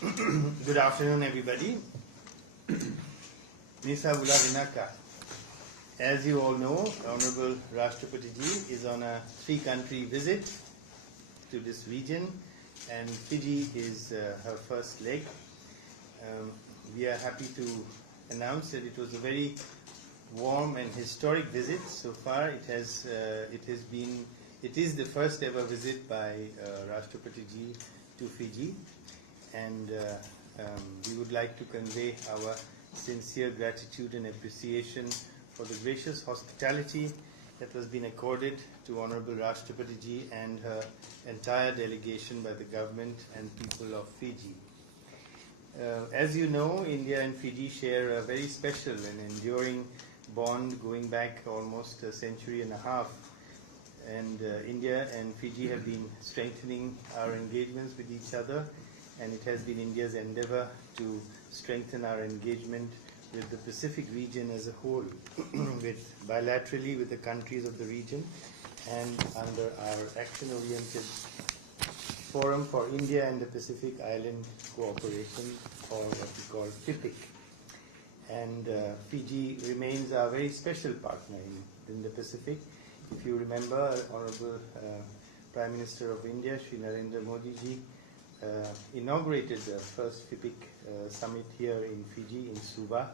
Good afternoon, everybody. Nisa Vinaka. As you all know, Honorable Rashtrapati Ji is on a three-country visit to this region, and Fiji is her first leg. We are happy to announce that it was a very warm and historic visit so far. It is the first ever visit by Rashtrapati Ji to Fiji, and we would like to convey our sincere gratitude and appreciation for the gracious hospitality that has been accorded to Honorable Rashtrapati Ji and her entire delegation by the government and people of Fiji. As you know, India and Fiji share a very special and enduring bond going back almost a century and a half. And India and Fiji have been strengthening our engagements with each other, and it has been India's endeavor to strengthen our engagement with the Pacific region as a whole, bilaterally with the countries of the region, and under our action-oriented Forum for India and the Pacific Island Cooperation, or what we call FIPIC. And Fiji remains our very special partner in the Pacific. If you remember, Honorable Prime Minister of India, Shri Narendra Modi ji, inaugurated the first FIPIC summit here in Fiji, in Suva,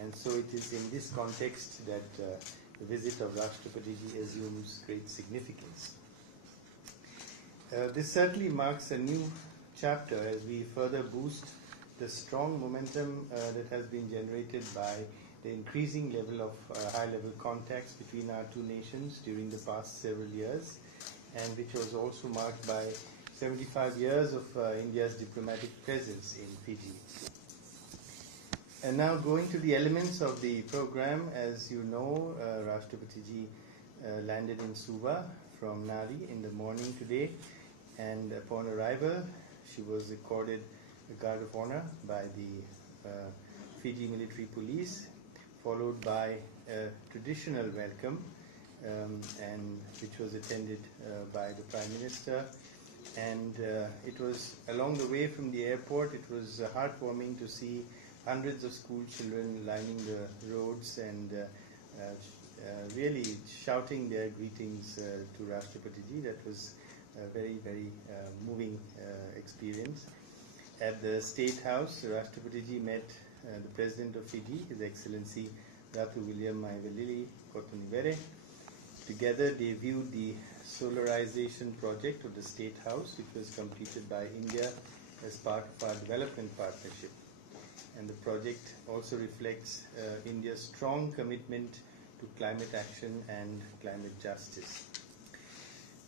and so it is in this context that the visit of Rashtrapati ji assumes great significance. This certainly marks a new chapter as we further boost the strong momentum that has been generated by the increasing level of high-level contacts between our two nations during the past several years, and which was also marked by 75 years of India's diplomatic presence in Fiji. And now going to the elements of the program, as you know, Rashtrapati Ji landed in Suva from Nadi in the morning today, and upon arrival she was accorded a guard of honor by the Fiji military police, followed by a traditional welcome, and which was attended by the Prime Minister. And it was along the way from the airport, it was heartwarming to see hundreds of school children lining the roads and really shouting their greetings to Rashtrapati Ji. That was a very, very moving experience. At the State House, Rashtrapati Ji met the President of Fiji, His Excellency Ratu William Maivalili Kotunibere. Together they viewed the solarization project of the State House, which was completed by India as part of our development partnership. And the project also reflects India's strong commitment to climate action and climate justice.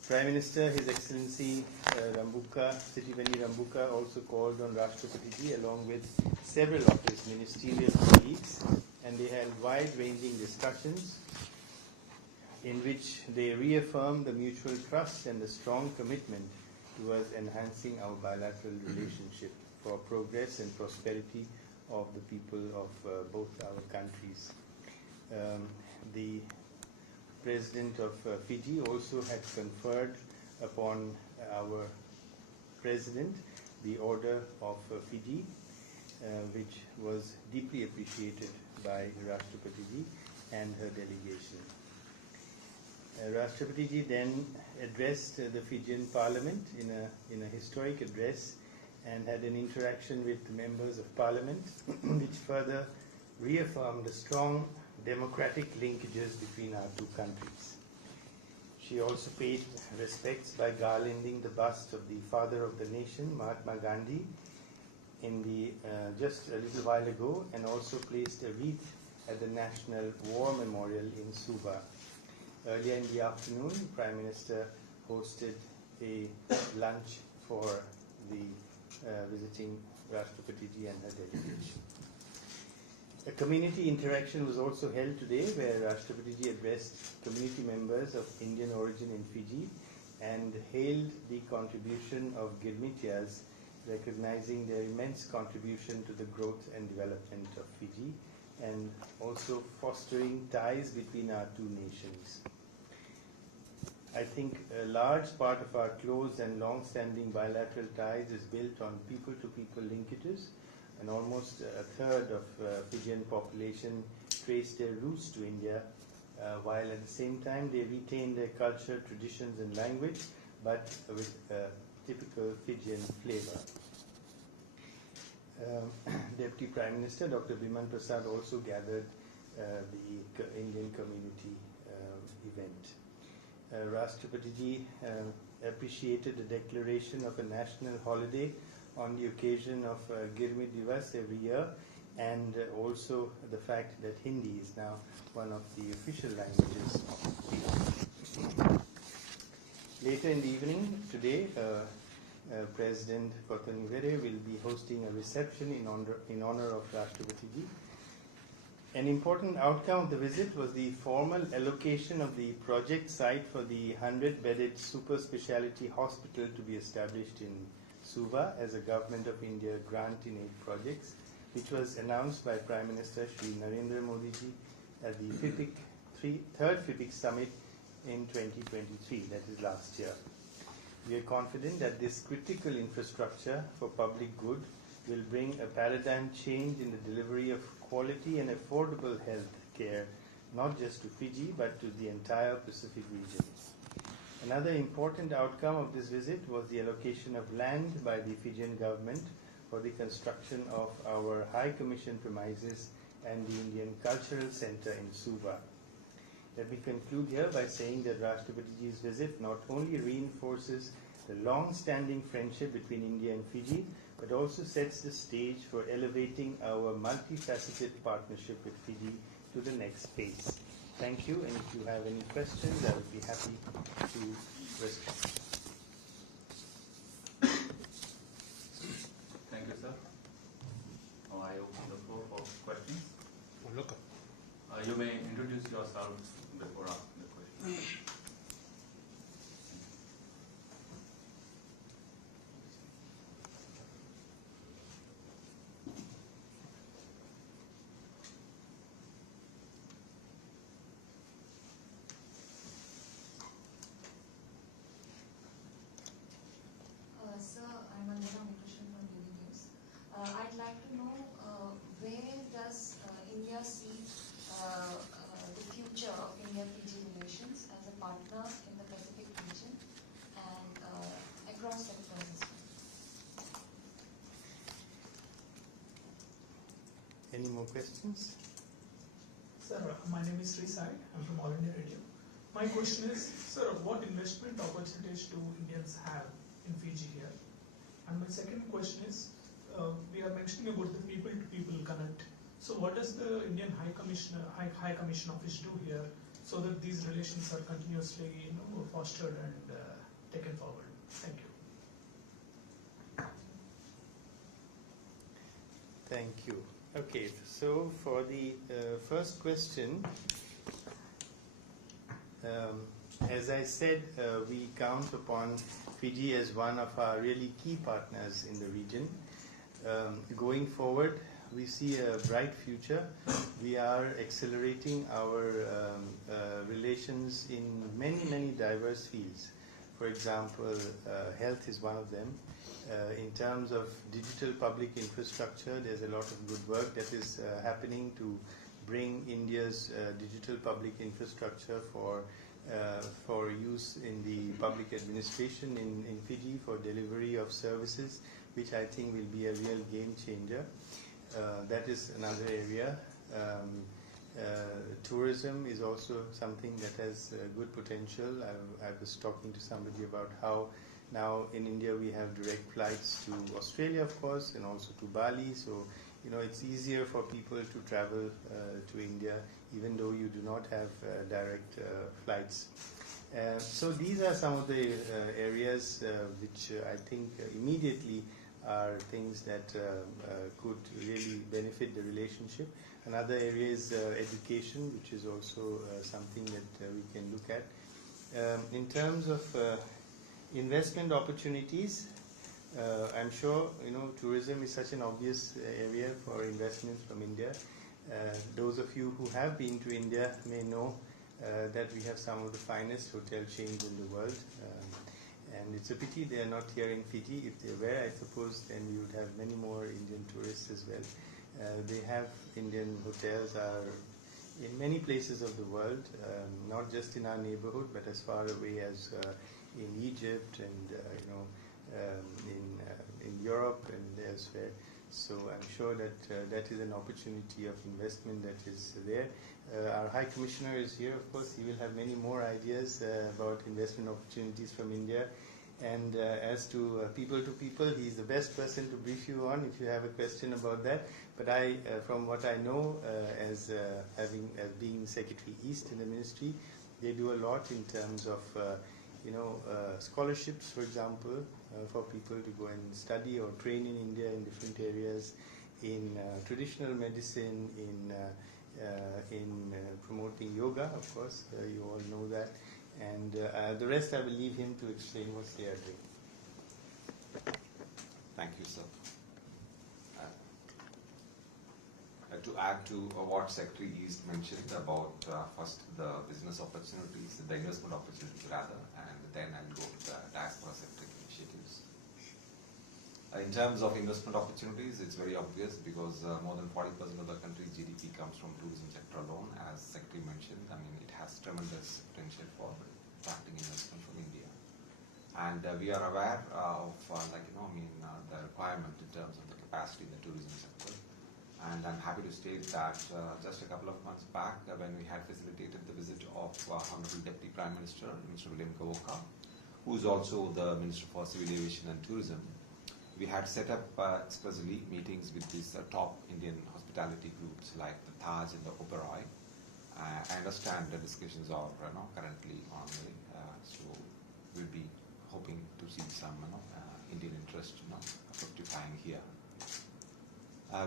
Prime Minister, His Excellency Sitiveni Rambuka, also called on Rashtrapati Ji along with several of his ministerial colleagues, and they held wide-ranging discussions in which they reaffirmed the mutual trust and the strong commitment towards enhancing our bilateral relationship for progress and prosperity of the people of both our countries. The President of Fiji also had conferred upon our President the Order of Fiji, which was deeply appreciated by Rashtrapati Ji and her delegation. Rashtrapati Ji then addressed the Fijian Parliament in a historic address and had an interaction with members of Parliament, which further reaffirmed the strong democratic linkages between our two countries. She also paid respects by garlanding the bust of the father of the nation, Mahatma Gandhi, just a little while ago, and also placed a wreath at the National War Memorial in Suva. Earlier in the afternoon, Prime Minister hosted a lunch for the visiting Rashtrapati Ji and her delegation. A community interaction was also held today where Rashtrapati Ji addressed community members of Indian origin in Fiji and hailed the contribution of Girmitias, recognizing their immense contribution to the growth and development of Fiji and also fostering ties between our two nations. I think a large part of our close and long-standing bilateral ties is built on people-to-people linkages, and almost a third of Fijian population trace their roots to India, while at the same time they retain their culture, traditions and language, but with typical Fijian flavor. Deputy Prime Minister Dr. Biman Prasad also gathered the Indian community event. Rashtrapati appreciated the declaration of a national holiday on the occasion of Girmi Divas every year, and also the fact that Hindi is now one of the official languages. Later in the evening today, President Kotanivere will be hosting a reception in honor of Rashtrapati. An important outcome of the visit was the formal allocation of the project site for the 100-bedded super speciality hospital to be established in Suva as a Government of India grant in 8 projects, which was announced by Prime Minister Shri Narendra Modi ji at the third FIPIC Summit in 2023, that is last year. We are confident that this critical infrastructure for public good will bring a paradigm change in the delivery of quality and affordable health care, not just to Fiji but to the entire Pacific region. Another important outcome of this visit was the allocation of land by the Fijian government for the construction of our High Commission premises and the Indian Cultural Centre in Suva. Let me conclude here by saying that Rashtrapatiji's visit not only reinforces the long-standing friendship between India and Fiji, but also sets the stage for elevating our multifaceted partnership with Fiji to the next phase. Thank you, and if you have any questions, I would be happy to respond. Thank you, sir. Now I open the floor for questions. You may introduce yourself before asking the question. Sir, I'm Andana Mukherjee from DD News. I'd like to know where does India see the future of India-Fiji relations as a partner in the Pacific region and across sectors as well? Any more questions? Sir, my name is Sri Sai. I'm from All India Radio. My question is, sir, what investment opportunities do Indians have in Fiji here? And my second question is, we are mentioning about the people-to-people connect. So what does the Indian High Commission Office do here so that these relations are continuously, fostered and taken forward? Thank you. Thank you. Okay, so for the first question, as I said, we count upon Fiji as one of our really key partners in the region. Going forward, we see a bright future. We are accelerating our relations in many diverse fields. For example, health is one of them. In terms of digital public infrastructure, there's a lot of good work that is happening to bring India's digital public infrastructure for use in the public administration in Fiji for delivery of services, which I think will be a real game changer. That is another area. Tourism is also something that has good potential. I was talking to somebody about how now in India we have direct flights to Australia, of course, and also to Bali. So, it's easier for people to travel to India, even though you do not have direct flights. So these are some of the areas which I think immediately are things that could really benefit the relationship. Another area is education, which is also something that we can look at. In terms of investment opportunities, I'm sure tourism is such an obvious area for investments from India. Those of you who have been to India may know that we have some of the finest hotel chains in the world. And it's a pity they are not here in Fiji. If they were, I suppose, then we would have many more Indian tourists as well. They have Indian hotels are in many places of the world, not just in our neighborhood, but as far away as in Egypt and in Europe and elsewhere. So I'm sure that that is an opportunity of investment that is there. Our High Commissioner is here, of course. He will have many more ideas about investment opportunities from India. And as to people, he's the best person to brief you on if you have a question about that. But from what I know, as being Secretary East in the Ministry, they do a lot in terms of scholarships, for example, for people to go and study or train in India in different areas, in traditional medicine, in promoting yoga, of course. You all know that. And the rest I will leave him to explain what they are doing. Thank you, sir. To add to what Secretary East mentioned about first the business opportunities, the investment opportunities rather, and then I'll go to the diaspora-centric initiatives. In terms of investment opportunities, it's very obvious because more than 40% of the country's GDP comes from tourism sector alone. As Secretary mentioned, I mean, it has tremendous potential for attracting investment from India. And we are aware of the requirement in terms of the capacity in the tourism sector. And I'm happy to state that just a couple of months back, when we had facilitated the visit of Honorable Deputy Prime Minister, Mr. William Kavoka, who is also the Minister for Civil Aviation and Tourism, we had set up expressly meetings with these top Indian hospitality groups like the Taj and the Oberoi. I understand the discussions are currently ongoing, so we'll be hoping to see some Indian interest fructifying here.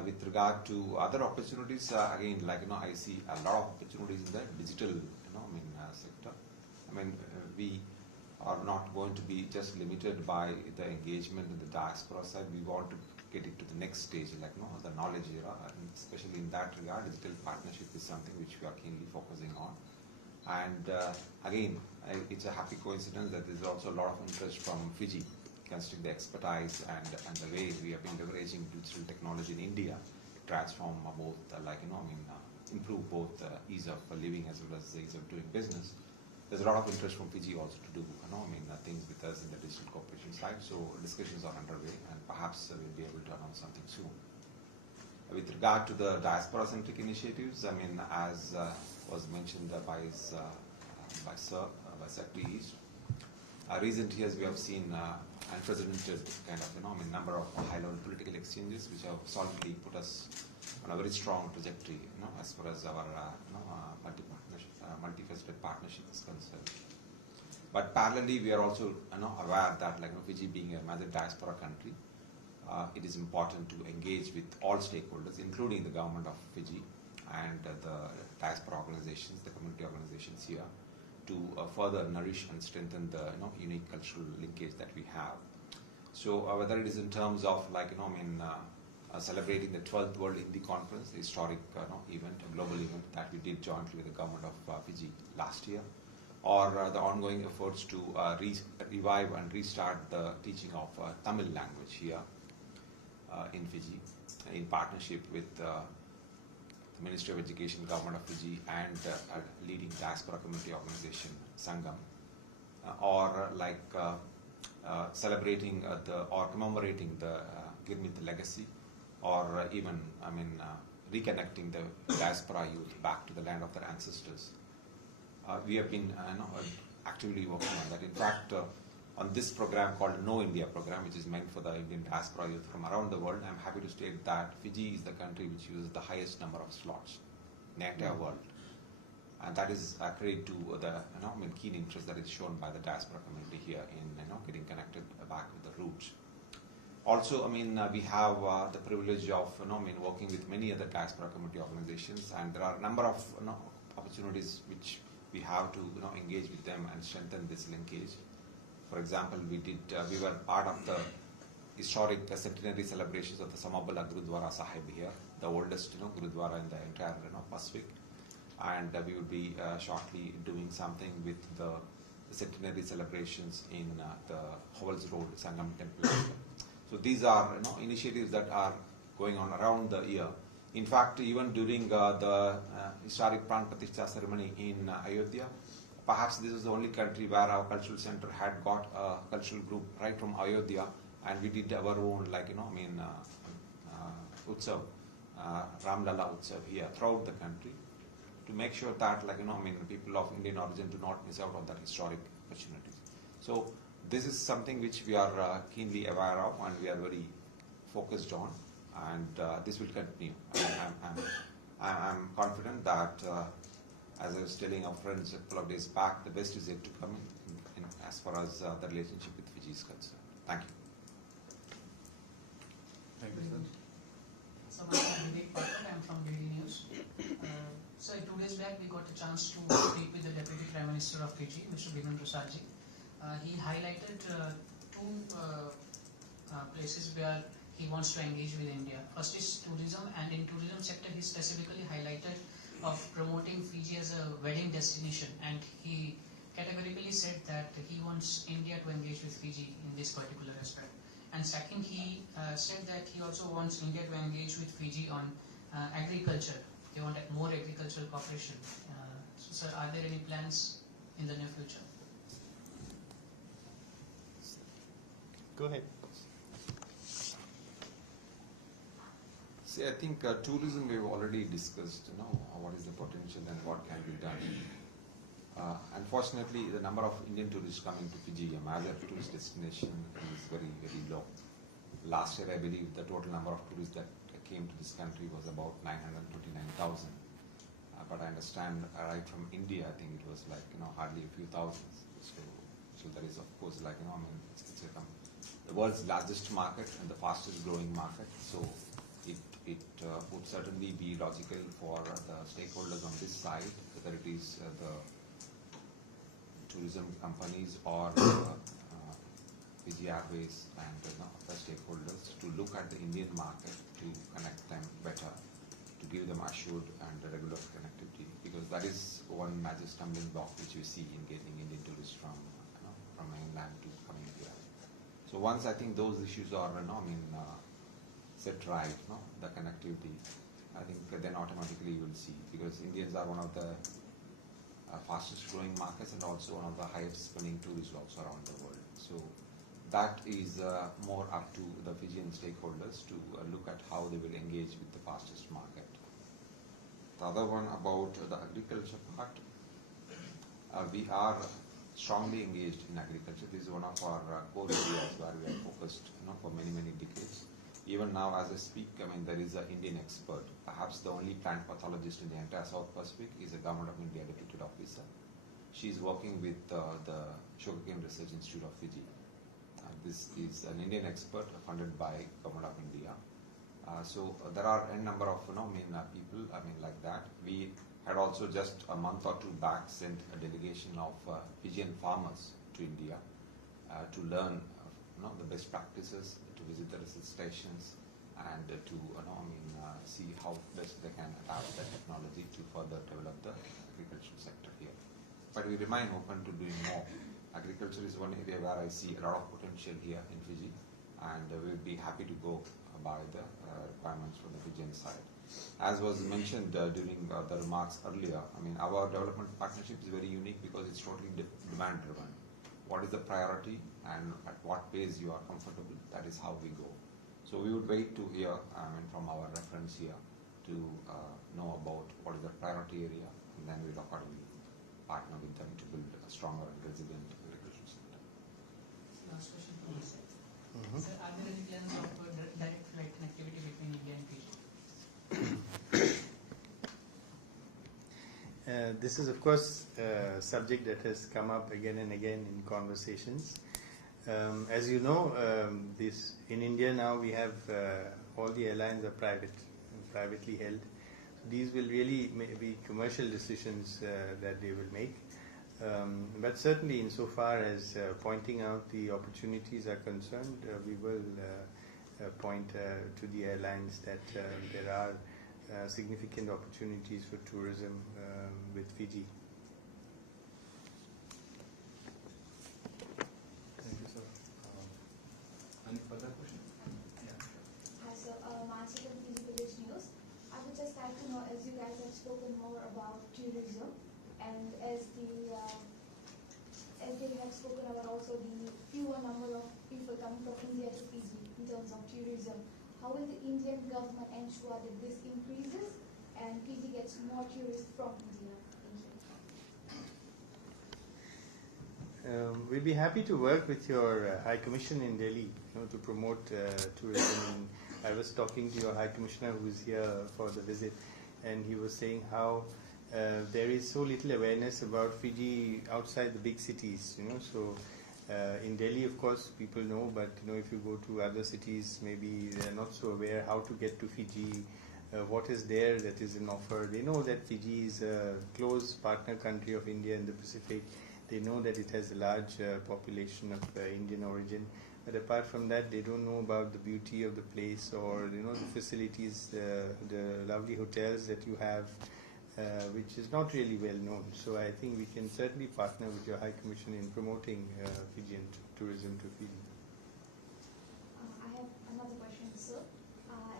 With regard to other opportunities, again, I see a lot of opportunities in the digital, sector. We are not going to be just limited by the engagement in the diaspora side. We want to get it to the next stage, the knowledge era, and especially in that regard, digital partnership is something which we are keenly focusing on. And again, it's a happy coincidence that there's also a lot of interest from Fiji, considering the expertise and the way we have been leveraging digital technology in India to transform both, improve both ease of living as well as the ease of doing business. There's a lot of interest from Fiji also to do, things with us in the digital cooperation side. So discussions are underway, and perhaps we'll be able to announce something soon. With regard to the diaspora-centric initiatives, as was mentioned by Secretary East, recent years we have seen unprecedented kind of number of high-level political exchanges which have solidly put us on a very strong trajectory as far as our multifaceted partnership is concerned. But parallelly, we are also aware that Fiji being a major diaspora country, it is important to engage with all stakeholders, including the government of Fiji and the diaspora organizations, the community organizations here, to further nourish and strengthen the unique cultural linkage that we have. So whether it is in terms of celebrating the 12th World Hindi Conference, a historic event, a global event that we did jointly with the government of Fiji last year, or the ongoing efforts to revive and restart the teaching of Tamil language here in Fiji, in partnership with the Ministry of Education, Government of Fiji, and a leading diaspora community organization, Sangam, or celebrating or commemorating the Girmith legacy, or even, reconnecting the diaspora youth back to the land of their ancestors. We have been actively working on that. In fact, on this program called No India program, which is meant for the Indian diaspora youth from around the world, I'm happy to state that Fiji is the country which uses the highest number of slots in the entire world. And that is a credit to the keen interest that is shown by the diaspora community here in getting connected back with the roots. Also, we have the privilege of working with many other diaspora community organizations, and there are a number of opportunities which we have to engage with them and strengthen this linkage. For example, we were part of the historic centenary celebrations of the Samabala Gurudwara Sahib here, the oldest Gurudwara in the entire Pacific. and we will be shortly doing something with the centenary celebrations in the Howells Road Sangam Temple. So these are initiatives that are going on around the year. In fact, even during the historic Pran Pratishtha ceremony in Ayodhya, perhaps this is the only country where our cultural center had got a cultural group right from Ayodhya, and we did our own, Utsav, Ramlala Utsav here throughout the country to make sure that, people of Indian origin do not miss out on that historic opportunities. So this is something which we are keenly aware of and we are very focused on, and this will continue. I'm confident that, as I was telling our friends a couple of days back, the best is yet to come in as far as the relationship with Fiji is concerned. Thank you. Thank you, sir. So my name is Vivek Patel. I'm from DD News. So 2 days back we got a chance to speak with the Deputy Prime Minister of Fiji, Mr. Biman Prasad ji. He highlighted two places where he wants to engage with India. First is tourism, and in tourism sector he specifically highlighted of promoting Fiji as a wedding destination, and he categorically said that he wants India to engage with Fiji in this particular aspect. And second, he said that he also wants India to engage with Fiji on agriculture. They want more agricultural cooperation. So, sir, are there any plans in the near future? Go ahead. See, I think tourism we've already discussed, what is the potential and what can be done. Unfortunately, the number of Indian tourists coming to Fiji, a major tourist destination, is very, very low. Last year, I believe the total number of tourists that came to this country was about 929,000. But I understand right from India, I think it was hardly a few thousands. So there is, of course, it's the world's largest market and the fastest growing market. So it would certainly be logical for the stakeholders on this side, whether it is the tourism companies or Fiji Airways and other stakeholders to look at the Indian market to connect them better, to give them assured and regular connectivity, because that is one major stumbling block which we see in getting Indian tourists from mainland to coming here. So once I think those issues are set right, the connectivity, I think then automatically you will see, because Indians are one of the fastest growing markets and also one of the highest spending tourists also around the world. So that is more up to the Fijian stakeholders to look at how they will engage with the fastest market. The other one about the agriculture part, we are strongly engaged in agriculture. This is one of our core areas where we are focused for many, many decades. Even now as I speak, there is an Indian expert. Perhaps the only plant pathologist in the entire South Pacific is a Government of India deputed officer. She is working with the Sugarcane Research Institute of Fiji. This is an Indian expert funded by Government of India. So there are a number of people like that. We had also just a month or two back sent a delegation of Fijian farmers to India to learn the best practices, to visit the research stations, and to see how best they can adapt the technology to further develop the agricultural sector here. But we remain open to doing more. Agriculture is one area where I see a lot of potential here in Fiji, and we will be happy to go by the requirements from the Fijian side. As was mentioned during the remarks earlier, our development partnership is very unique because it's totally demand driven. What is the priority and at what pace you are comfortable, that is how we go. So we would wait to hear from our reference here to know about what is the priority area, and then we'll accordingly partner with them to build a stronger and resilient agricultural sector. Last question from my side. Sir, are there any plans of direct flight connectivity between India and Fiji? This is, of course, a subject that has come up again and again in conversations. As you know, in India now we have all the airlines are privately held. These will really be commercial decisions that they will make. But certainly, insofar as pointing out the opportunities are concerned, we will point to the airlines that there are significant opportunities for tourism with Fiji. Thank you, sir. Any further questions? Yeah. Hi, so Mansi from Fiji Village News. I would just like to know, as you guys have spoken more about tourism, and as they have spoken about also the fewer number of people coming from India to Fiji in terms of tourism, how will the Indian government ensure that this increases and Fiji gets more tourists from India? Thank you. We'll be happy to work with your High Commission in Delhi, to promote tourism. I was talking to your High Commissioner who is here for the visit, and he was saying how there is so little awareness about Fiji outside the big cities. So in Delhi, of course, people know, but if you go to other cities, maybe they are not so aware how to get to Fiji. What is there that is an offer? They know that Fiji is a close partner country of India in the Pacific. They know that it has a large population of Indian origin, but apart from that, they don't know about the beauty of the place or the facilities, the lovely hotels that you have, which is not really well known. So I think we can certainly partner with your High Commission in promoting Fijian tourism to Fiji. I have another question, sir.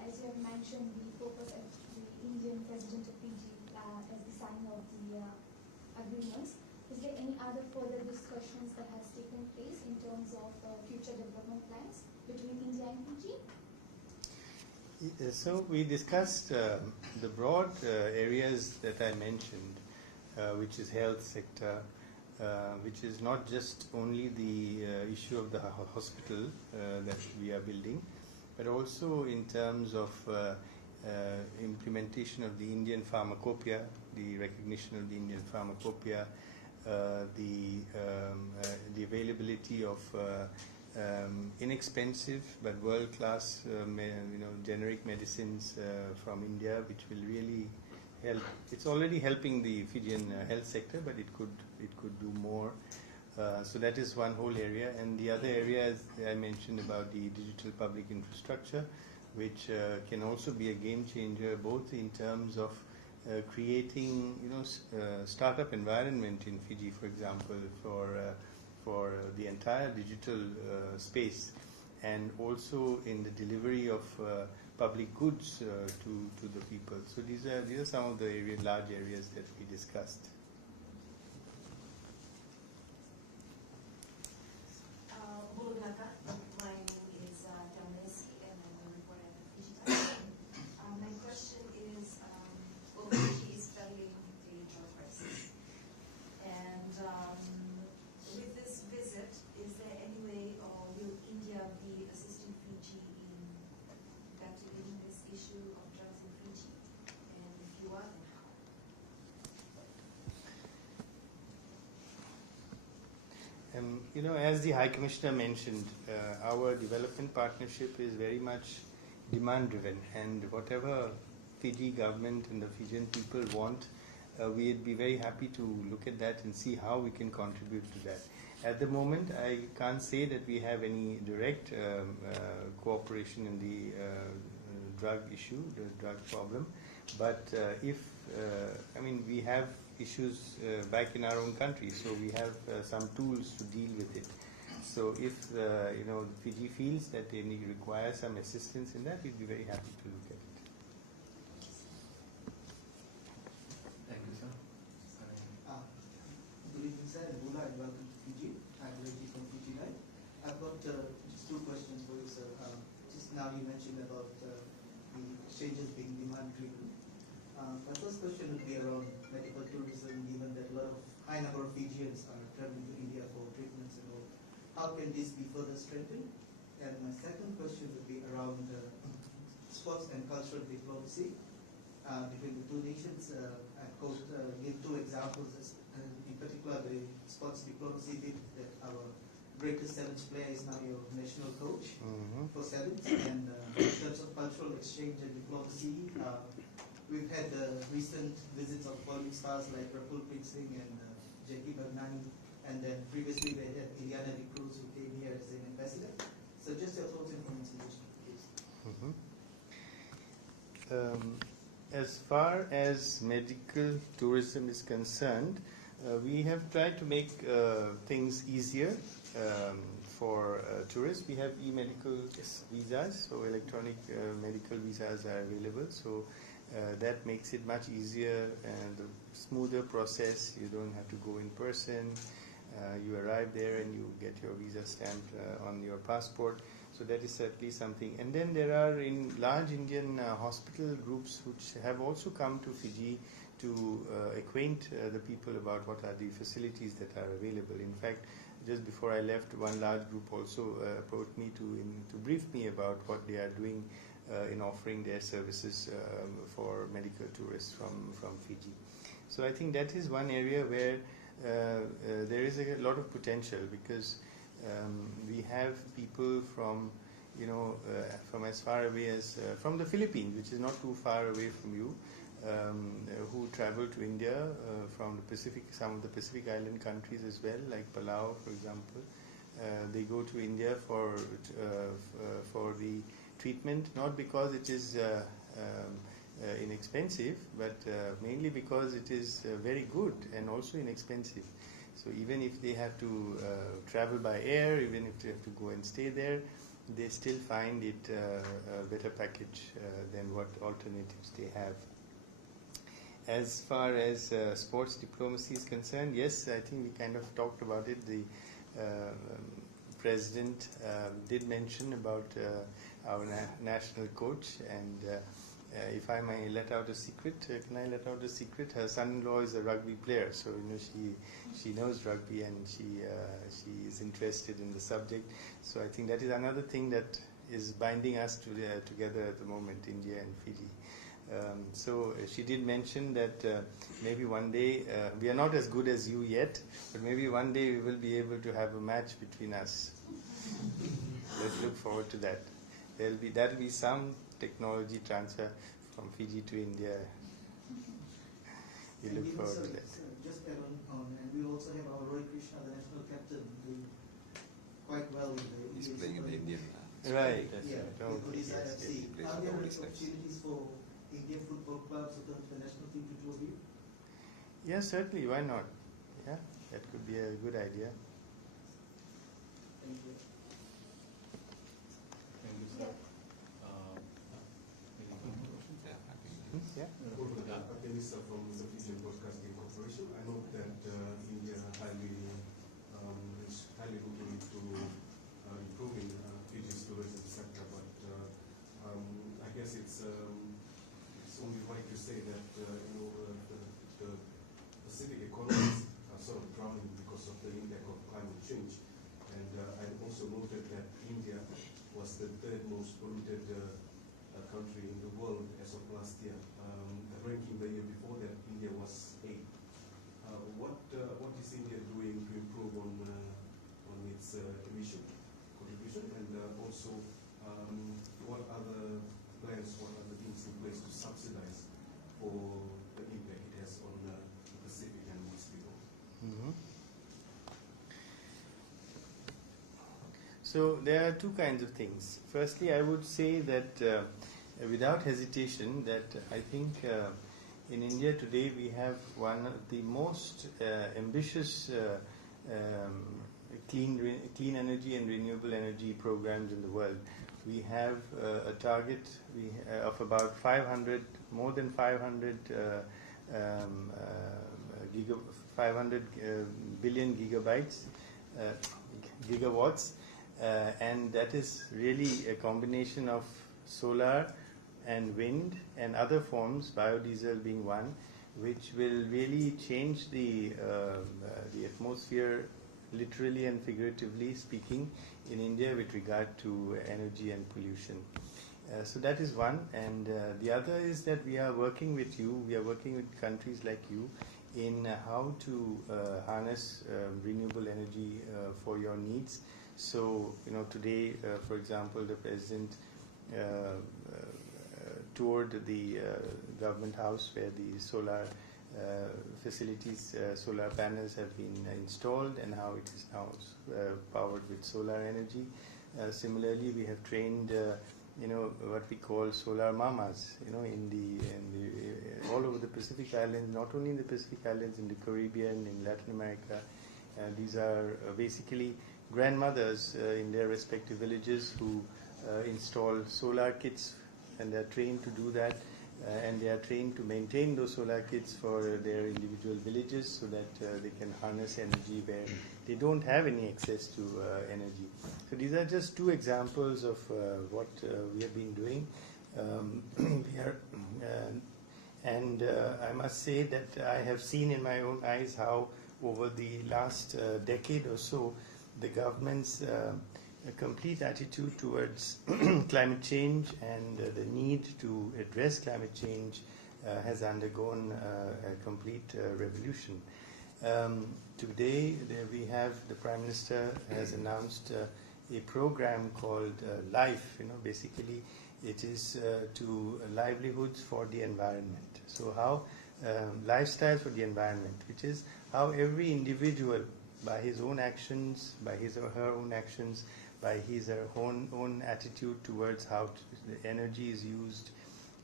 As you have mentioned, the focus of the Indian President of Fiji as the signer of the agreements. Is there any other further discussions that has taken place in terms of future development plans between India and Fiji? So we discussed the broad areas that I mentioned, which is health sector, which is not just only the issue of the hospital that we are building, but also in terms of implementation of the Indian pharmacopoeia, the recognition of the Indian pharmacopoeia, the availability of inexpensive but world-class, generic medicines from India, which will really help. It's already helping the Fijian health sector, but it could do more. So that is one whole area, and the other area, as I mentioned, about the digital public infrastructure, which can also be a game changer, both in terms of creating, startup environment in Fiji, for example, for the entire digital space, and also in the delivery of public goods to the people. So these are some of the large areas that we discussed. My name is Delmesi, and I'm a reporter at the Fiji Times. My question is, Fiji is studying the drug crisis, and with this visit, is there any way, or will India be assisting Fiji in investigating this issue of drugs in Fiji? And if you are, then how? As the High Commissioner mentioned, our development partnership is very much demand-driven, and whatever Fiji government and the Fijian people want, we'd be very happy to look at that and see how we can contribute to that. At the moment, I can't say that we have any direct cooperation in the drug issue, the drug problem, but we have issues back in our own country, so we have some tools to deal with it. So if Fiji feels that they require some assistance in that, we'd be very happy to look at it. Thank you, sir. Good evening, sir, and welcome to Fiji. I'm Reggie from Fiji Live. I've got just two questions for you, sir. Just now you mentioned about the exchanges being demand-driven. My first question would be around medical tourism, given that a lot of high number of Fijians are traveling to India for treatments and all. How can this be further strengthened? And my second question would be around sports and cultural diplomacy between the two nations. I could give two examples, in particular the sports diplomacy bit that our greatest sevens player is now your national coach for sevens. And in terms of cultural exchange and diplomacy, we've had recent visits of Bollywood stars like Rapul Preet Singh and Jackie Bagnani, and then previously they had Ileana de Cruz, who came here as an ambassador. So just your thoughts and comments on this, please. as far as medical tourism is concerned, we have tried to make things easier for tourists. We have e-medical visas, so electronic medical visas are available. So that makes it much easier and a smoother process. You don't have to go in person. You arrive there and you get your visa stamped on your passport. So that is certainly something. And then there are large Indian hospital groups which have also come to Fiji to acquaint the people about what are the facilities that are available. In fact, just before I left, one large group also approached me to brief me about what they are doing in offering their services for medical tourists from Fiji. So I think that is one area where there is a lot of potential, because we have people from from as far away as from the Philippines, which is not too far away from you, who travel to India from the Pacific, some of the Pacific Island countries as well, like Palau, for example. They go to India for the treatment, not because it is inexpensive, but mainly because it is very good and also inexpensive. So even if they have to travel by air, even if they have to go and stay there, they still find it a better package than what alternatives they have. As far as sports diplomacy is concerned, yes, I think we kind of talked about it. The president did mention about our national coach, and if I may let out a secret, can I let out a secret? Her son-in-law is a rugby player, so she knows rugby, and she is interested in the subject. So I think that is another thing that is binding us together at the moment, India and Fiji. So she did mention that maybe one day, we are not as good as you yet, but maybe one day we will be able to have a match between us. Let's look forward to that. That will be some technology transfer from Fiji to India. We look forward to that. Just add on, and we also have our Roy Krishna, the national captain, doing quite well in the He's playing in the Indian. Right. Yeah, Don't with forget, yes. IFC. plays Are with there all his opportunities for Indian football clubs or the national team to tour here? Yes, certainly. Why not? Yeah, that could be a good idea. Thank you. Thank you, sir. Yeah. Dennis from the Fijian Broadcasting Corporation. I know that India is highly looking into improving Fiji's tourism sector, but I guess it's only right to say that the Pacific economies are sort of drowning because of the impact of climate change. And I also noted that India was the third most polluted country in the world as of last year. Ranking the year before that, India was 8th. What is India doing to improve on its emission contribution, and also what other plans, what other things in place to subsidize for the impact it has on the Pacific and what's below? Mm-hmm. So there are two kinds of things. Firstly, I would say that without hesitation, that I think in India today we have one of the most ambitious clean energy and renewable energy programs in the world. We have a target of about 500 billion gigawatts, and that is really a combination of solar and wind and other forms, biodiesel being one, which will really change the atmosphere, literally and figuratively speaking, in India with regard to energy and pollution. So that is one, and the other is that we are working with you, we are working with countries like you in how to harness renewable energy for your needs. So, today, for example, the President toured the government house where the solar facilities, solar panels have been installed, and how it is now powered with solar energy. Similarly, we have trained what we call solar mamas, in the all over the Pacific Islands, not only in the Pacific Islands, in the Caribbean, in Latin America. These are basically grandmothers in their respective villages who install solar kits, and they are trained to do that, and they are trained to maintain those solar kits for their individual villages so that they can harness energy where they don't have any access to energy. So these are just two examples of what we have been doing. I must say that I have seen in my own eyes how over the last decade or so, the government's a complete attitude towards climate change and the need to address climate change has undergone a complete revolution. Today, we have the Prime Minister has announced a program called LIFE. Basically, it is to livelihoods for the environment. So how lifestyles for the environment, which is how every individual, by his own actions, by his or her own actions, by his or her own attitude towards how the energy is used,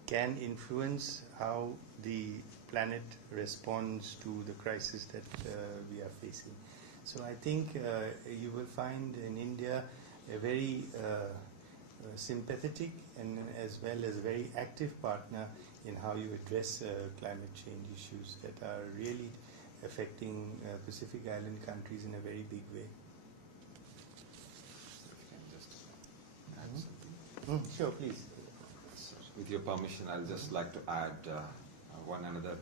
can influence how the planet responds to the crisis that we are facing. So I think you will find in India a very sympathetic and as well as a very active partner in how you address climate change issues that are really affecting Pacific Island countries in a very big way. Sure, please. With your permission, I'll just like to add one another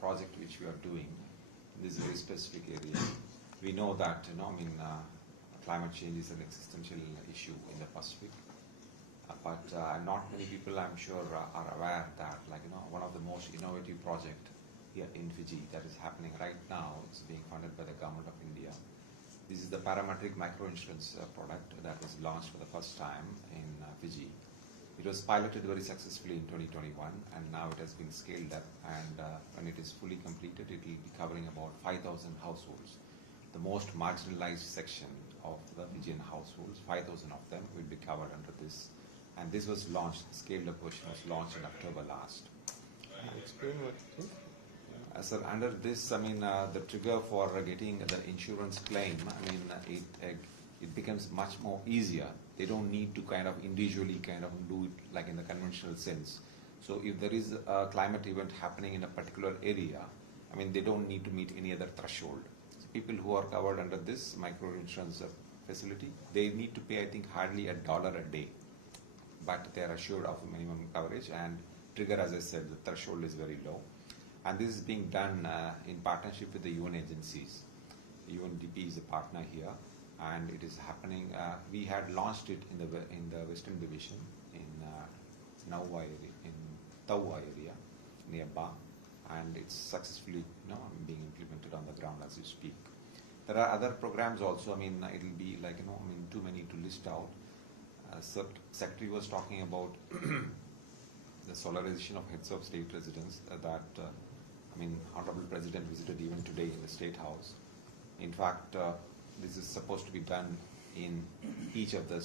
project which we are doing in this very specific area. We know that climate change is an existential issue in the Pacific, but not many people, I'm sure, are aware that one of the most innovative projects here in Fiji that is happening right now is being funded by the government of India. This is the parametric microinsurance product that was launched for the first time in Fiji. It was piloted very successfully in 2021, and now it has been scaled up, and when it is fully completed, it will be covering about 5,000 households. The most marginalized section of the Fijian households, 5,000 of them will be covered under this. And this was launched, the scaled up version was launched in October last. Explain what it is. Sir, under this, the trigger for getting the insurance claim, it becomes much more easier. They don't need to individually do it like in the conventional sense. So if there is a climate event happening in a particular area, they don't need to meet any other threshold. So people who are covered under this microinsurance facility, they need to pay, I think, hardly $1 a day. But they are assured of minimum coverage, and trigger, as I said, the threshold is very low. And this is being done in partnership with the UN agencies. UNDP is a partner here, and it is happening. We had launched it in the Western Division in Taua area near Ba, and it's successfully being implemented on the ground as we speak. There are other programs also. It will be too many to list out. Secretary was talking about the solarization of heads of state residence that Honorable President visited even today in the State House. In fact, this is supposed to be done in each of the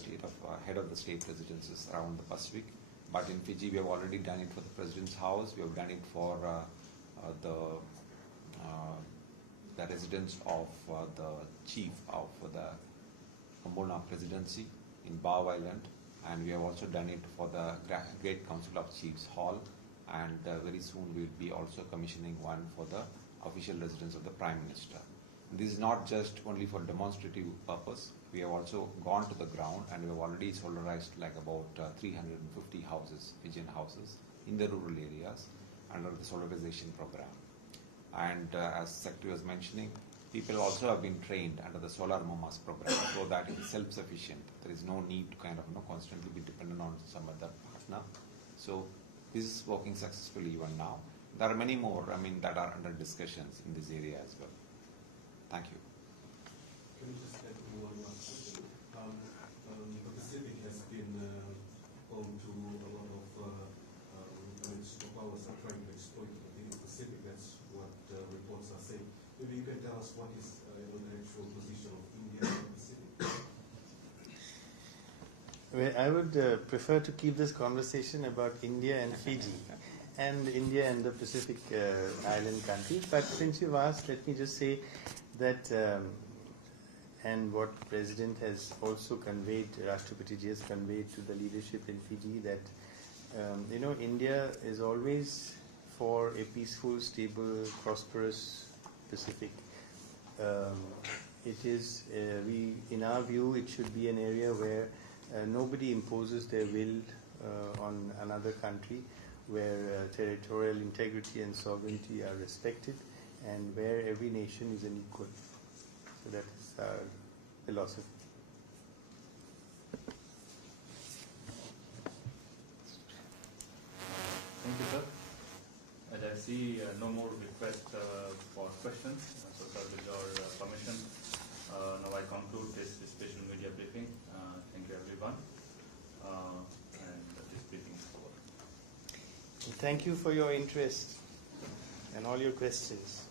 head of the state residences around the Pacific. But in Fiji, we have already done it for the President's House. We have done it for the residence of the chief of the Kambona Presidency in Bow Island, and we have also done it for the Great Council of Chiefs Hall, and very soon we will be also commissioning one for the official residence of the Prime Minister. This is not just only for demonstrative purpose. We have also gone to the ground, and we have already solarized about 350 houses, Fijian houses, in the rural areas under the solarization program. And as Secretary was mentioning, people also have been trained under the Solar Mamas program so that it is self-sufficient. There is no need to constantly be dependent on some other partner. So this is working successfully even now. There are many more that are under discussions in this area as well. Thank you. Can you just add one last question? The Pacific has been home to a lot of superpowers are trying to exploit the Pacific. That's what reports are saying. Maybe you can tell us what is the actual position of India in the Pacific? Well, I would prefer to keep this conversation about India and Fiji, and India and the Pacific island countries. But since you've asked, let me just say that, and what President has also conveyed, Rashtrapati ji has conveyed to the leadership in Fiji, that India is always for a peaceful, stable, prosperous Pacific. It is, in our view, it should be an area where nobody imposes their will on another country, where territorial integrity and sovereignty are respected, and where every nation is an equal. So that is our philosophy. Thank you, sir. As I see no more requests for questions, so sir, with your permission, now I conclude this special media briefing. Thank you, everyone. And this briefing is over. Thank you for your interest and all your questions.